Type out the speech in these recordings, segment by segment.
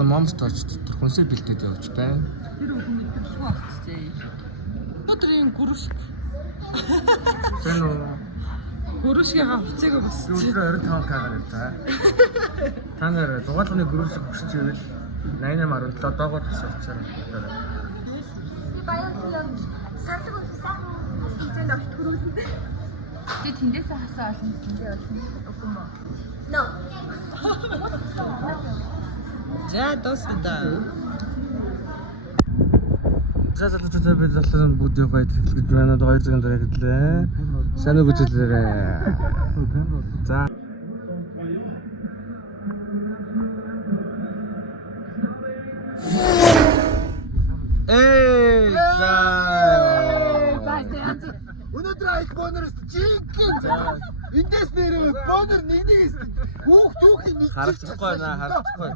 одоо Монстер хүнсээ бэлдээд явж байна. Тэр үгүй мэдэрхүү авчихжээ. Өдөр юм гүрүшг. Зэн үү? Гүрүшгийн хувцыг бас. Өдөр 25k-аар яваа. Та нар дугаалганы гүрүшг хүсчихвэл 88.7 доогоор хасуулчаар байна. Би баян явж сарлаг үзсэн. Бас хэмжээнд огт хөрүүлсэн. Би тэндээсээ хасаа олон тэндээ болно. Үгүй мө. No. За дуусна. За залуучуудаа бид залуучууд бүдий байд хэлж байна. 2 цагийн дараа хэллээ. Сайн уу гэж хэлээрэй. За. Өнөөдөр айх бонороос жинхэнэ. Эндээс нэрээ бонор нэгнээс хүүхдүүхийн нэг Харагдахгүй наа, харагдахгүй.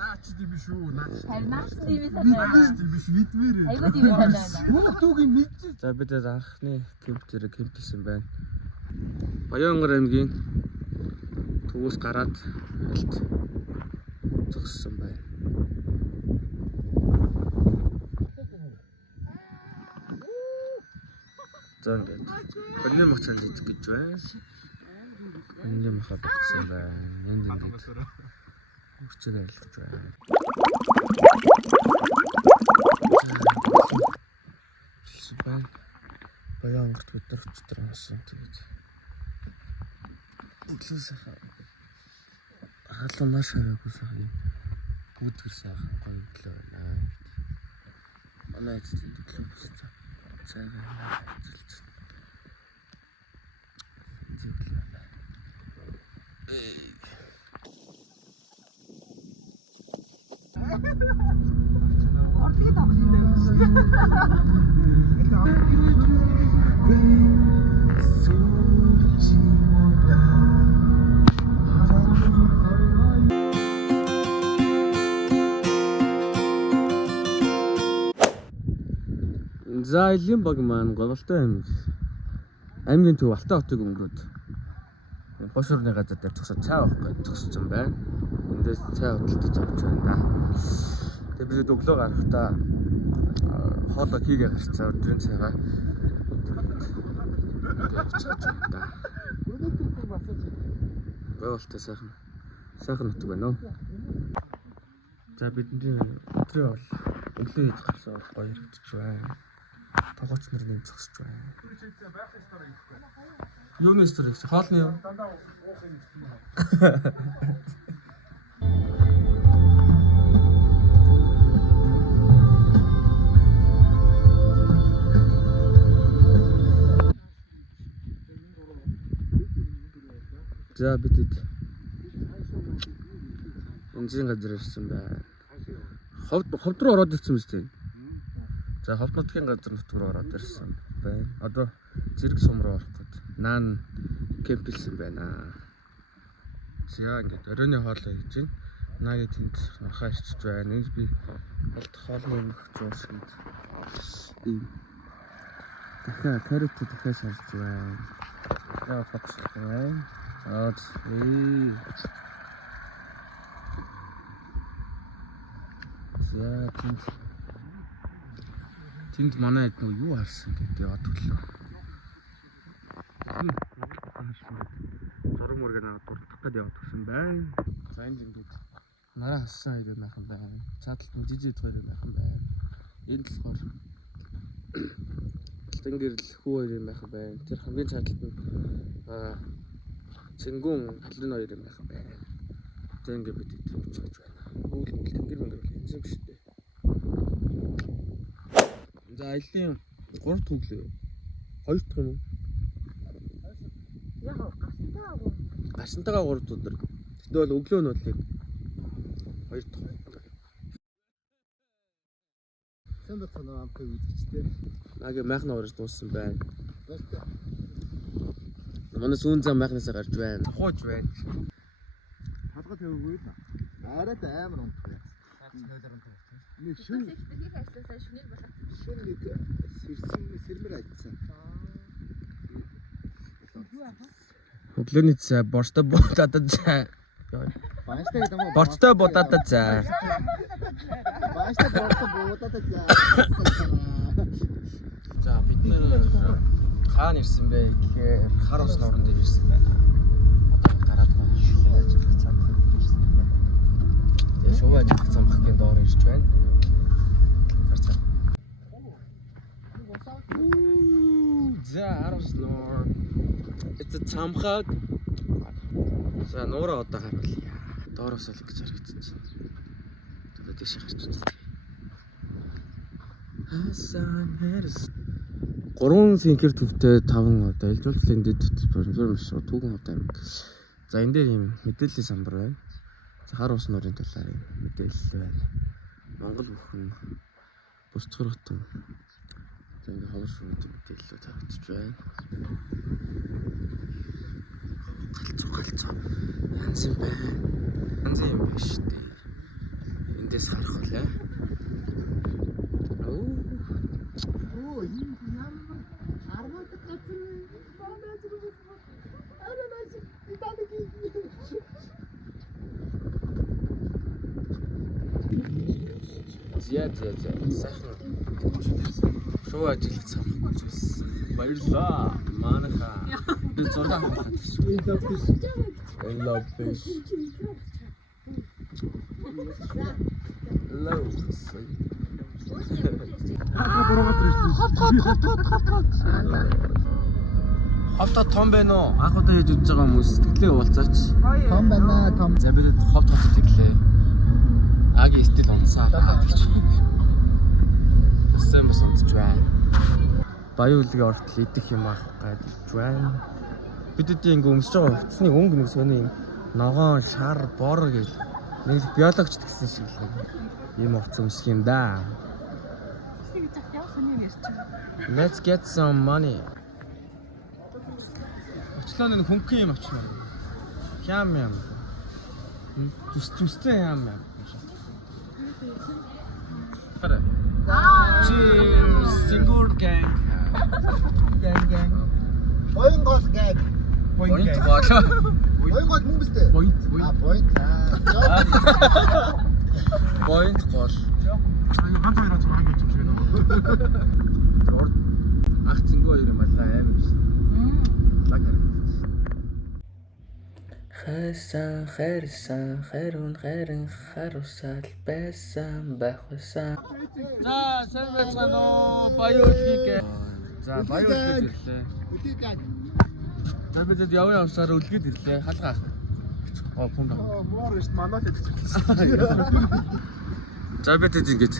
Наач ди биш үү? Харин наач дивээс байна. Ди биш видмээр. Айгуу дивээс байна. Хүүхдүүгийн нэг. За бид анхны кемп дээр кемпсэн байна. Баянгар аймгийн төвөөс гараад алт зогссон байна. За ингээд өнөө мөчөнд идэх гэж байна. Өнөө мөхө болсон байна. Энд ингээд хүчээр ажиллаж байна. Супер. Баянгарт өдөрч траасан тэгээд. Өглөөсөө халуунаа шараагүй сайхан бүдгэр сайхан гоё өглөө байна. Манай эцэд өглөө болсон. Сайхан ажиллаж байна. Ордыг тавсан За элийн баг маань гололтой байна. Аймгийн төв Алтай хотыг өнгөрөөд хошуурны газар дээр зогсоод цай авах гэж зогссон байна. Эндээс цай худалдаж авч байна да. Тэгээд бид өглөө гарахдаа хоолой хийгээ гарцаа өдрийн цайгаа авчиж байна да. Гололтой сайхан нутг байна уу? За бидний өдрөө бол өглөө хийж гарсан бол гоё харагдаж байна. Тогооч нар нэг зогсож байна. Юуны стори гэсэн хоолны юу? За бидэд энэний газар ирсэн байна. Ховд руу ороод ирсэн биз дээ. За ховд нутгийн газар нутг руу ороод ирсэн байна. Одоо зэрэг сум руу орох гээд наан кемпэлсэн байна. За ингээд оройны хоолой хийж байна. Нагийн тэнд нахаа ирчиж байна. Энд би алт хоолны өмх жуусанд ийм дахиад карот дахиад шарж байна. За фокуслах байна. За тэнд манай хэд нөө юу харсан гэдэг яваад өглөө. Зураг мөргөө наваад дурдах гээд яваад гсэн байна. За энд ингээд нараа хассан хоёр байхан байна. Цааталт нь жижиг хоёр байхан байна. Энд болохоор тэнгэрл хүү хоёр байхан байна. Тэр хамгийн цааталт нь цэнгүүн халуун хоёр байхан байна. Тэг ингээд бид хийж байна. Өвөл тэнгэр мэнгэр бол энэ юм шүү дээ. За аялын 3 дахь өглөө. 2 дахь юм уу? Яг гасантайгаа. Гасантайгаа 3 дахь өдөр. Тэгтээ бол өглөө нь бол яг 2 дахь өдөр. Сэн бацаа ампыг үзчихтэй. Нагийн майхна орж дууссан байна. Манай сүүн зам майхнасаа гарч байна. Хууж байна. Талга тавигүй л. Арайд амар унтах яа. Нэг шүн Техник ажилласаа шүнийг болох. шүн нэг сэрмэр айдсан. Өглөөний цай бортой будаад цай. Баястай гэдэг юм уу? Бортой будаад цай. Цаашдаа буудаад заа. За бид нэр хаана ирсэн бэ гэхээр хар ус нууран дээр ирсэн байна. Одоо гараад байгаа. Ажиглах цамх ирсэн байна. Тэгээ шувуу ажиглах цамхгийн доор ирж байна. Зарцгаа. За хар ус нуур. It's a цамхаг. За нуураа одоо харуулъя. Доороос л гэж харагдчих. Одоо дэше гарч үзье. Хасан хэрс 3 синкер төвтэй 5 одоо илжүүлэлтийн дэд спонсор биш түүхэн хот амиг. За энэ дээр юм мэдээллийн самбар байна. За хар ус нуурын талаар юм мэдээлэл байна. Монгол бүхэн бусцгар хотын. За ингээ ховор шууд мэдээлэлүүд харагдаж байна. Галзуу янз юм байна. Янз юм биш дээ. Эндээс харах үлээ. Оо юм яа. Армад гацэн. Баанаас руу. Армаас италик. Зя. Сайхан. Шуу ажиглах цамх гэж байсан. Баярлаа. Манайха. Би зураг авах гэсэн. I love fish. Love. Ховто том байна уу? Анх удаа хийж үзэж байгаа хүмүүс сэтгэлээ уулзаач. Том байна, том. За бид ховт ирлээ. Агийн стил унтсаа гэж. Сайн бас унтж байна. Баян үлгээ ортол идэх юм аах гэж байна. Бидний ингээ өмсөж байгаа хувцсны өнгө нэг сони юм. Ногоон, шар, бор гэж нэг биологч гэсэн шиг л юм хувцс өмсөх юм да. Let's get some money. Очлоо нэг хөнгөн юм авчихмаар. Хям юм. Зүстэй хям юм. Cheers, Singur gang. Gang. Боён гол гэг. Point гол. Боён гол мөн биз дээ? Point. Point. Point гол. Ганц хоёроо ч хангаж юм шиг байна. Ах зингөө хоёр юм байна амар биш. Лаг харагдаж. Хайсан, хайрун, харусал байсан байх байсан. За, сайн байцгаана уу? Баян үлгийг. За, баян үлгээд ирлээ. Үлийг яа. За бид явын явсаар үлгээд ирлээ. Халгаа. Хүн даа. Моор биш манайд гэж. За бид ингэж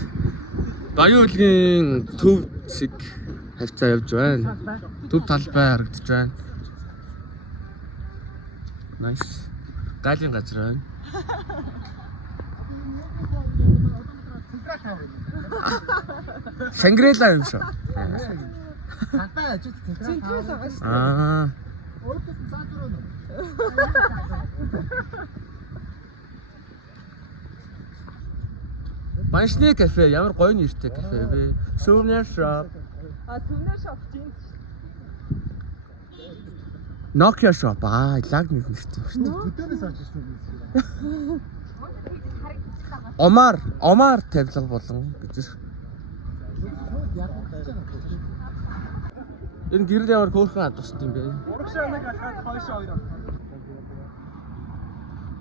баян үлгийн төв зэг хавцаа явж байна. Төв талбай харагдаж байна. Nice. Галийн газар байна. Шангрила юм шүү. Хатаа ажиж централ. Аа. Өөртөө цаатруу. Баншны кафе ямар гоё нэртэй кафе вэ? Souvenir shop. Souvenir shop чинь Nokia shop. Лаг нэр нэртэй шүү дээ. Хөдөөнөөс авч ирсэн юм. Омар тавилга болон гэж. Энэ гэрэл ямар хөөрхөн хадсан юм бэ? Урагшаа нэг алхаад хойшоо хоёр.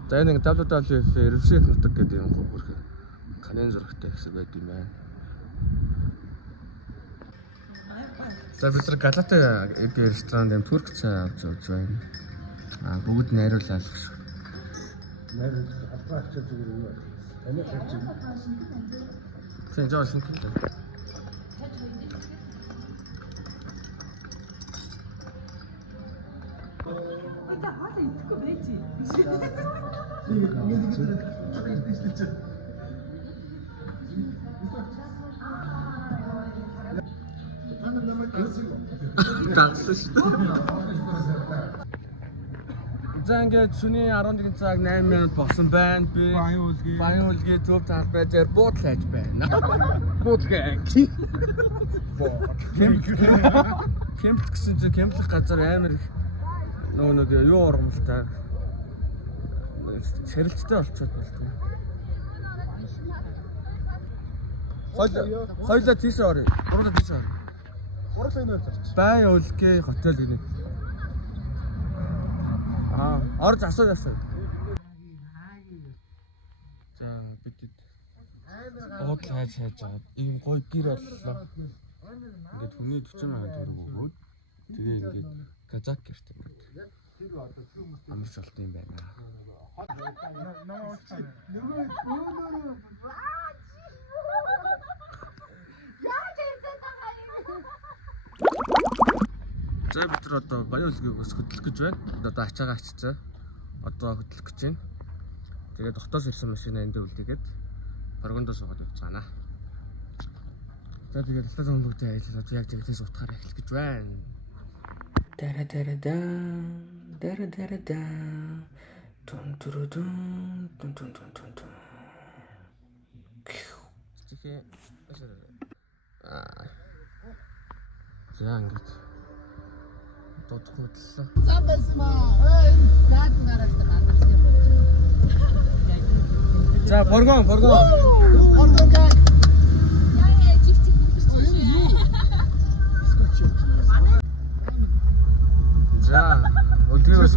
За энэ WWF ревших нутаг гэдэг юм хөөрхөн. Канын зурагтай хэсэг байд юм байна. За бид нар Галатай ресторанд юм турк цай авч явж байна. Бүгд найруулаад шүү. Найруулж авах гэж зүгээр юм байна. Таны харж байна. Тэн жаахан хэлээ. одоо хаалаа идэхгүй байж. За ингээд шөнийн 11 цаг 8 минут болсон байна. Би баян үлгээ төв талбай дээр буудлаж байна. Буудлаа. Кемп гэсэн чинь кемплэх газар амар их нэг юу урамлтай. Сэрэлттэй болчиход болтгоо. Хоёлаа тийш орё. Гурлаа тийш орё. Гурлаа энэ зарч. Бай өлгөө хотел гинэ. Орж асуу. За бид уудал хайж аваад ийм гоё гэр боллоо. Ингээд хүний 40 сая төгрөг өгөөд тэгээ ингээд казак гэртэй бид. Амарч болт юм байна. За бид нар одоо баян үлгээгөөс хөдлөх гэж байна. Одоо ачаагаа ачцаа. Одоо хөдлөх гэж байна. Тэгээд дотоос ирсэн машина энд үлдээгээд боргондоо суугаад явцгаана. За тэгээд алтаа зам бүгдээ ажиллаад одоо яг тэгтээс утгаараа эхлэх гэж байна. Дара тун. Стихи за ингээд дуудахгүйдлээ. Зам байсан маа. Ой, заад гараад байна. За боргон. Яа, чиг бүгдээ. За үлгээгөөс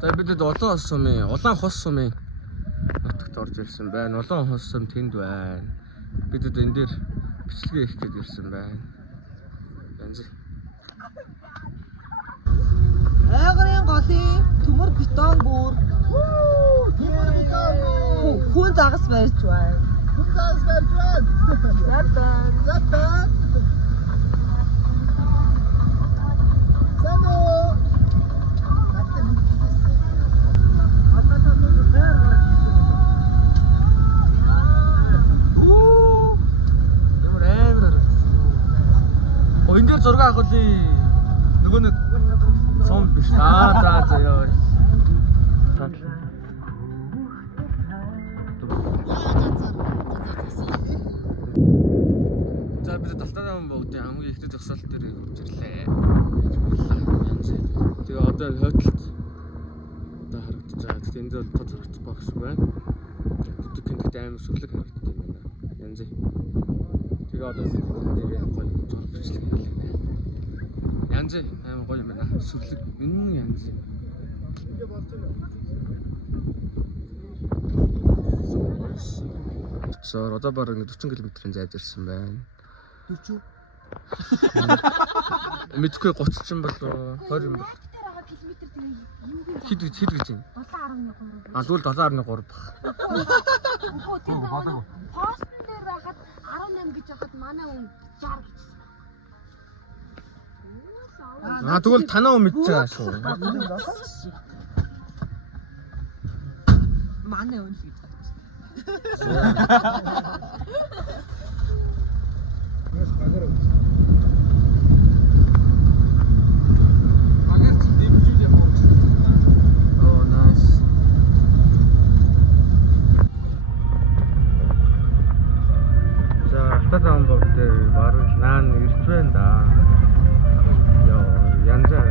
За бидэд улаан хос сумын нутагт орж ирсэн байна. Улаан хос сум тэнд байна. Бидэд энэ дээр бичлэгээ хийх гэж ирсэн байна. Янз. Айгарын голын төмөр бетон бүр. Хүн загас барьж байна. Зата. Энэ дээр зураг авахлаа. Нөгөө нэг сум биш. За ёо. За бид Далтаан богдын хамгийн ихтэй зогсоолт дээр хөвжирлээ. Тэгээ одоо хойдолд одоо харагдаж байгаа. Тэгтээ энэ дээр тод зурагч багш байна. Тэд гэнтэгт амар сүлэг харагддаг юм байна. Янз. Тэгээ одоо бид дээр гоё зураг бичлэг хийлээ. Янз амар гоё юм байна. Сүлэг янз. За одоо бараг 40 км-ийн зайд ирсэн байна. 40. Мэдгүй 30 ч юм болоо 20 юм бол. Хэд гэж юм? 7.3. А тэгвэл 7.3 баг. Үгүй тийм байна. Постн дээр хахад 18 гэж хахад манай хүн 60 гэж. А тэгвэл танаа хүн мэдчихэж байгаа шүү. Манай өн л гэж. Хатан бод дээр баруун наан ирж байна да. Яа, янзаа.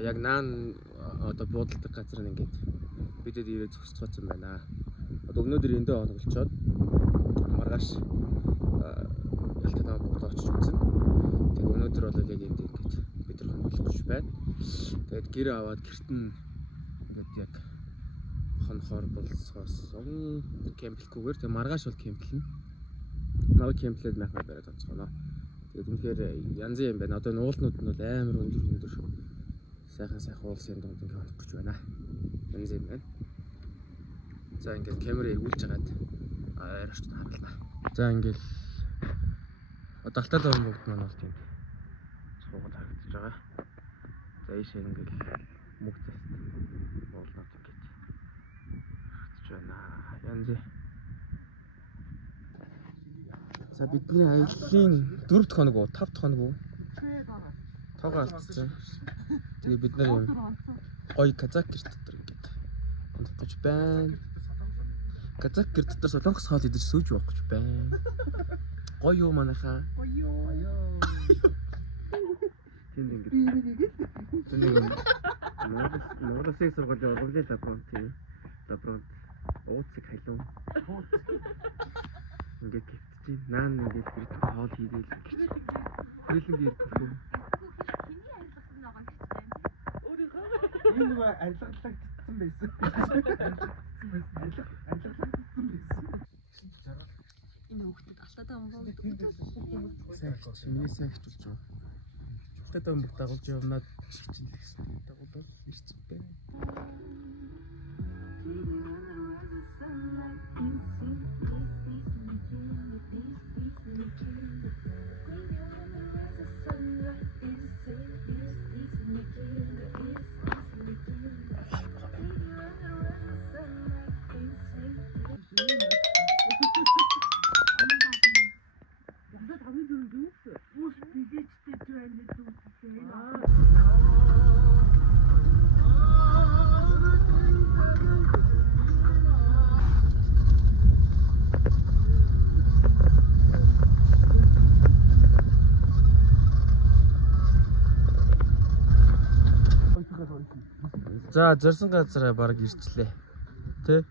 Яг наан одоо буудалдаг газар нь ингээд бидэд ирээд зогсцооцсон байна. Одоо өнөөдөр эндээ онголцоод маргааш Ялтан буудалд очиж үзэн. Тэгээ өнөөдөр бол яг энд ингээд бид нар хонголох гэж байна. Тэгээд гэр аваад гэрт нь ингээд яг хонхоор болцоос кемплгүйгээр тэгээ маргааш бол кемплэн. Нав кемплээд махаа бариад онцгоно. Тэгээд үнэхээр янз юм байна. Одоо нуулнууд нь бол амар өндөр сайхан уулсын дунд ингээд хонох гэж байна. Янз юм байна. За ингээд камераа эргүүлж хагаад Арайч харгалаа. За ингээл Алтайтай бүгд маань бол тийм суугаад харагдаж байгаа. За ийшээ ингээл мөх тест болоод ингээд харагдаж байна. Янз. За бидний аяллаа 4 дахь хоног уу 5 дахь хоног уу? Тоогоо алдчихсан. Тэгээ бид нар юм гоё казак гэрт дотор ингээд унах гэж байна. Казак гэрт дотор солонгос хоол идэж сууж явах гэж байна. Гоё юу манайхаа? Гоё. Тэнд ингээд. Тэнийг Монголын сургуулийн ургамлын лаборант лаборант ууцыг халуун. Ингээд гитчих. Наан ингээд гэрт хоол хийгээл. Хөлөг ирдэхгүй. Энэ нэг арилгалагдсан байсан. Энэ хүүхдэд алтайтай өмгөө. Сайхч, миний сайхч болж байгаа. Алтайтай өмгөө дагуулж явнаад шигчэн гэсэн. Дагуулаад ирсэн бэ. За зорсон газараа баг ирчлээ. Тэ?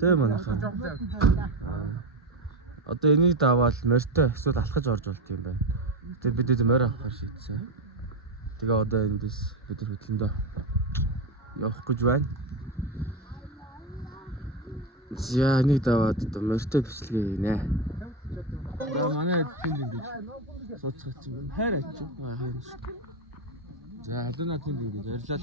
Тэ манайхаа. Одоо энийг даваад морьтой эсвэл алхаж орж болт юм байна. Тэгээ бид морь авахар шийдсэн. Тэгээ одоо эндээс бид хөдлөндөө явах гэж байна. За энийг даваад одоо морьтой бичлэгээ хийнэ. Манай тэнд ингэж сууцгаач юм. Хайр ачиж байна. За хадуунаа тэнд ингэж ярьлаа.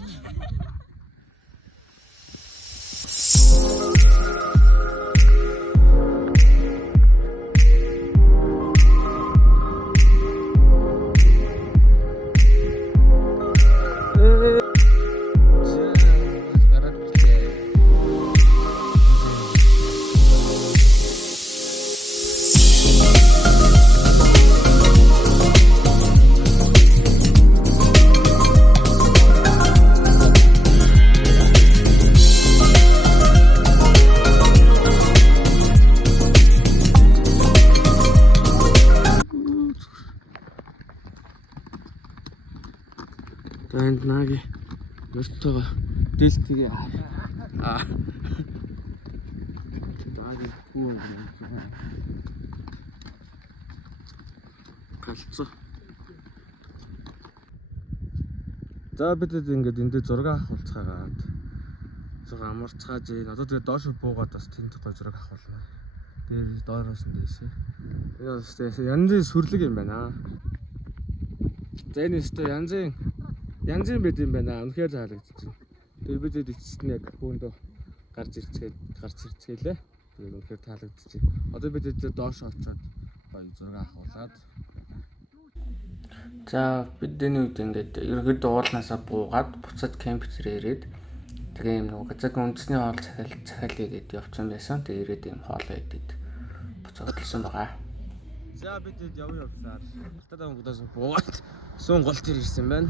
Энд наги мөртөө дэлтгээ Даги хүү галцоо. За бид ингээд энд зураг авах болцгаагаад зураг амарцгааж ийн. Одоо тэгээ доош буугаад бас тэнд гой зураг авахулна. Дээр доороос нь дээшээ. Энэ янзын сүрлэг юм байна. За энэ өстө янзын байд юм байна. Үнэхээр заалагдчих. Тэгээ бид эцэст нь яг хүүндөө гарч ирцгээлээ. Тэгээ үнэхээр таалагдчих. Одоо бид доош очоод гоё зураг авахуулаад. За бидний үед ингээд ерөөд уулнаасаа буугаад буцаад кемп дээр ирээд тэгээ юм нэг газаг үндэсний хоол захиалъя гэдээ явцсан байсан. Тэгээ ирээд юм хоолоо идээд буцаад хэлсэн байгаа. За бид явсаар Алтайтай өнгөдөөс буугаад суун гол төр ирсэн байна.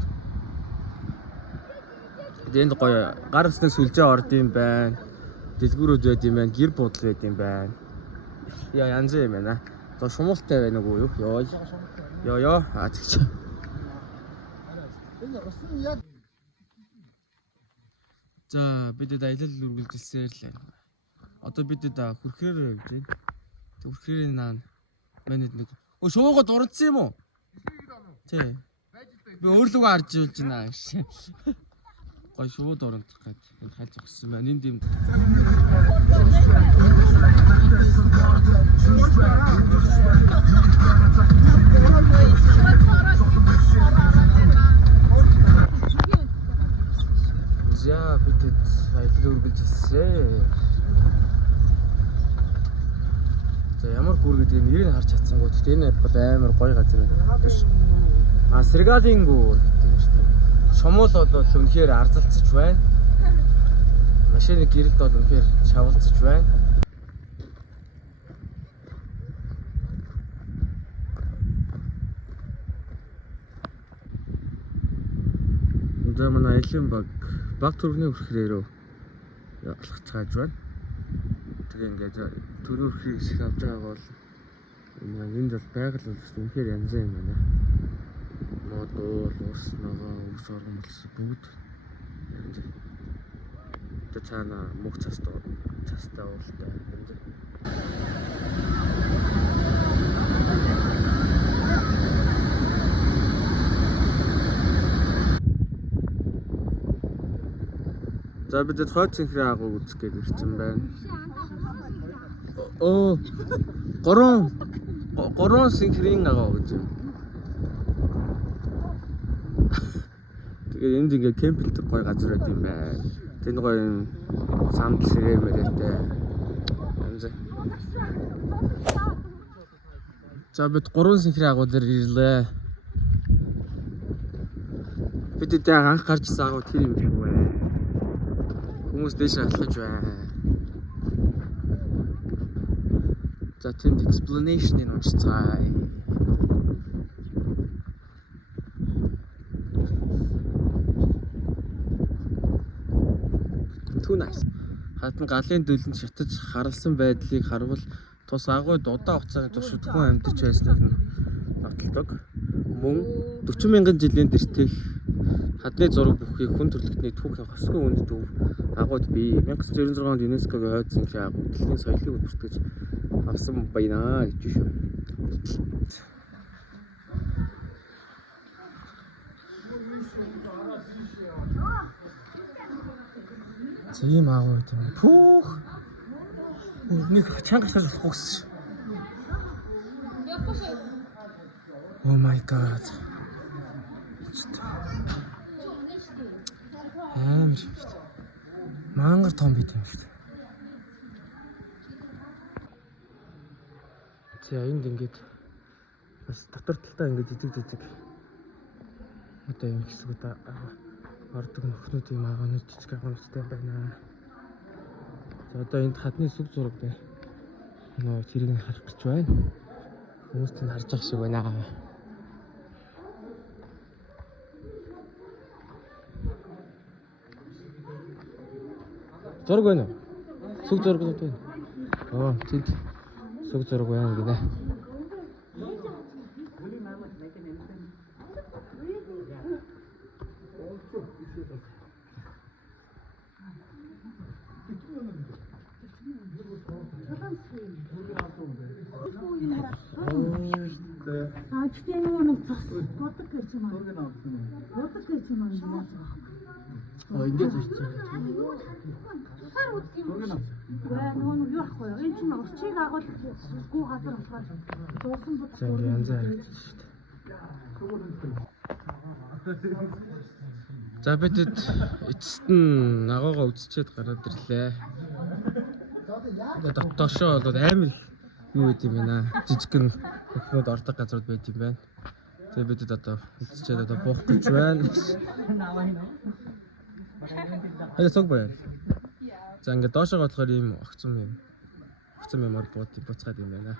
Энд гоё гар усны сүлжээ орд юм байна. Дэлгүүрүүд байд юм байна. Гэр буудлын байд юм байна. Яа янз юм байна. За шумуултай байна уу юу? Йоо. Тэгч. За бидэд аялал үргэлжилсээр л байна. Одоо бидэд хүрхрээр явж байна. Хүрхрийн наан манайд нэг шуугаа дурдсан юм уу? Тий. Би өөрлөгөө харж явж байна. Гой шууд оронтох гэж хайж өгсөн байна. Энд юм. За бидэд аялал үргэлжилсэн. ямар гүр гэдэг нэрийг харж чадсангүй. Тэгтээ энэ бол амар гоё газар байна. Тэш. Сэргалийн гүр гэдэг юм шүү дээ. Шумуул бол үнэхээр арзалцж байна. Машины гэрэлд бол үнэхээр шавалцж байна. За манай Элен баг төрхний хүрхрээрөө явуулах цааж байна. Тэгээ ингээд төрний хүрхрийг их авч байгаа бол энд бол байгаль бол үнэхээр янз юм байна. Мод уул, ус, ногоо, өвс оргон болсон бүгд янз. Тэ цаана мөх цастай уултай янз. За бид хойд цэнхрийн агуу үзэх гээд ирсэн байна. Оо. Горон цэнхрийн агуу гэж юм. Тэгээ энд ингээ кемпинг гоё газар байт юм байна. Тэнд гоё самт ширээ мэрэтэй. Амз. За бид 3 цэнхрийн агуу дээр ирлээ. Бид тэ анх гарч ирсэн агуу тэр юм шиг байна. Хүмүүс дэш алхаж байна. За тэнд explanation-ыг уншицгаая. Too nice. Хатан галын дөлөнд шатаж харалсан байдлыг харвал тус агууд удаан хугацааны туршид хүн амьдарч байсныг нь нотолдог. Мөн 40 мянган жилийн дэртэх хадны зураг бүхий хүн төрөлхтний түүхийн хосгүй үндэт өв агууд бий. 1996 онд ЮНЕСКОгийн хойд цэнхрийн агуу дэлхийн соёлыг өдөртгөж авсан байна гэж шүү. За ийм агуу гэдэг юм. Пүүх. Нэг чанга шалах гүйс. Oh my god. Амар шүү дээ. Мангар том бит юм шүү дээ. За энд ингээд бас дотор талдаа ингээд жижиг одоо юм хэсгүүд ордог нөхнүүд юм агуунууд жижиг агуунуудтай байна. За одоо энд хадны сүг зураг дээр нөө тэрийг харах гэж байна. Хүмүүс тэнд харж ах шиг байна. Зураг байна уу? Сүг зураг байна. Оо, тэнд сүг зураг байна гинэ. Ачтын нэг цас бодог гэж юм аа. Бодог гэж юм аа. Ингээд очиж. Тусаар үзэх юм. Нөгөө юу ахгүй юу? Энэ чинь урчиг агуул гүү газар болохоор дуусан бод. За ингээд янз харагдаж шүү дээ. За бид эцэст нь агуугаа үзчихэд гараад ирлээ. Тэгээд дотоошоо бол амар юу гэдэг юм байна. Жижигхэн хөхнүүд ордог газрууд байт юм байна. Тэгээд бид одоо үзчихэд одоо буух гэж байна. Хаяа цог байна. За ингээд доошоо болохоор ийм огцом юм ор буцаад юм байна.